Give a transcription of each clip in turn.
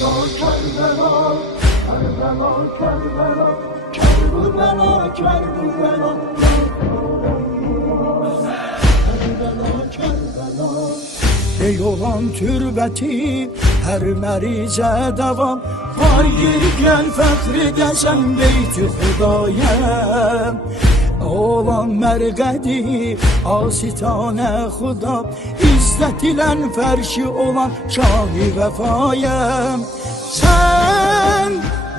Kerbela, Kerbela, Kerbela, Kerbela, Kerbela, Kerbela, Kerbela, Kerbela. Ey olan türbeti her merize devam, var geri gel fəxri desem beyti Xudayem. Olan mergedi asitane Xuda, İzzet ile ferşi olan şah-ı vefayem. Sen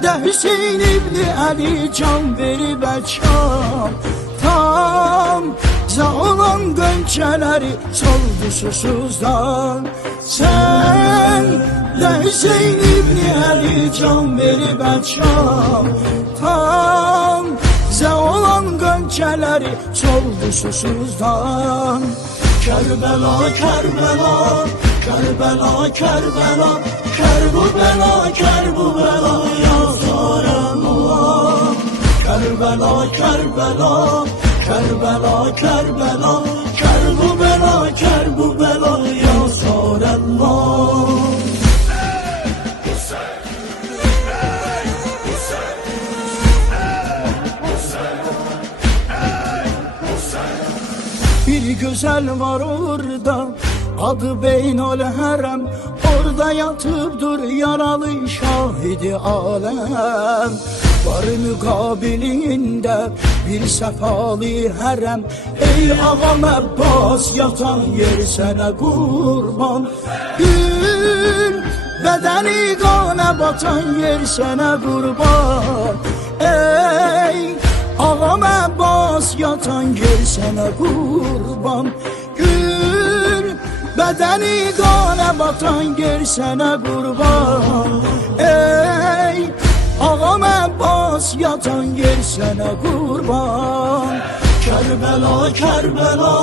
de Hüseyin İbni Ali can verib əkam, tam olan gönçeleri soldu susuzdan. Sen de Hüseyin İbni Ali can verib əkam, tam olan gönçeleri soldu susuzdan. Kerbela, Kerbela, Kerbela, Kerbela, Kerbela, Kerbela, ya Resulallah. Kerbela, Kerbela, Kerbela, Kerbela, Kerbela, Kerbela, ya Resulallah. Bir güzel var orada, adı Beynol Herem, orada yatıp dur yaralı şahidi alem. Var mukabilinde bir sefalı herem, ey ağam Abbas yatan yer sana kurban. Gül bedeni kana batan yer sana kurban. Ey ağam Abbas yatan yer sana kurban. Gül bedeni kana batan yer sana kurban. Ey ağam Abbas yatan yer sana kurban. Kerbela, Kerbela,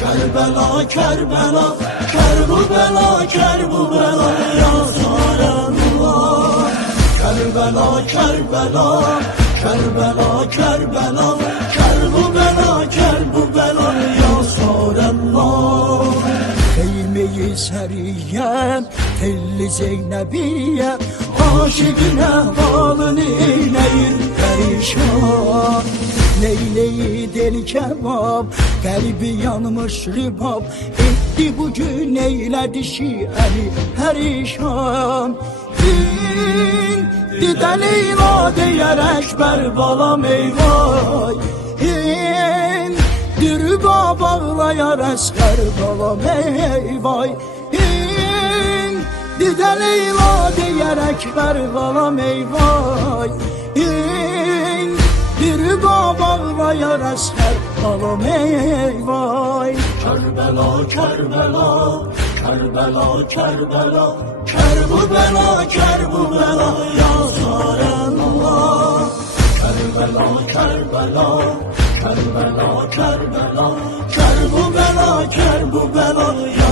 Kerbela, Kerbela, Kerbela, Kerbela, ya Resulallah. Kerbela, Kerbela, Kerbela, Kerbela, Kerbela, Kerbela, ya Resulallah. Kıymeyi seriye, telli Zeynebiye, aşıkına bağlı neyleyir perişan. Leyleyi deli kebap, kalbi yanmış ribab, etti bugün eyledi şiiri perişan. Dide Leyla diyerek berbalam eyvay, dürba bağlayar esker balam eyvay. Dide Leyla diyerek berbalam eyvay, dürba bağlayar esker balam eyvay. Kerbela, Kerbela, Kerbela, Kerbela, Kerbela, Kerbela, ya Resulallah. Kerbela, Kerbela, Kerbela, Kerbela, Kerbela, Kerbela, ya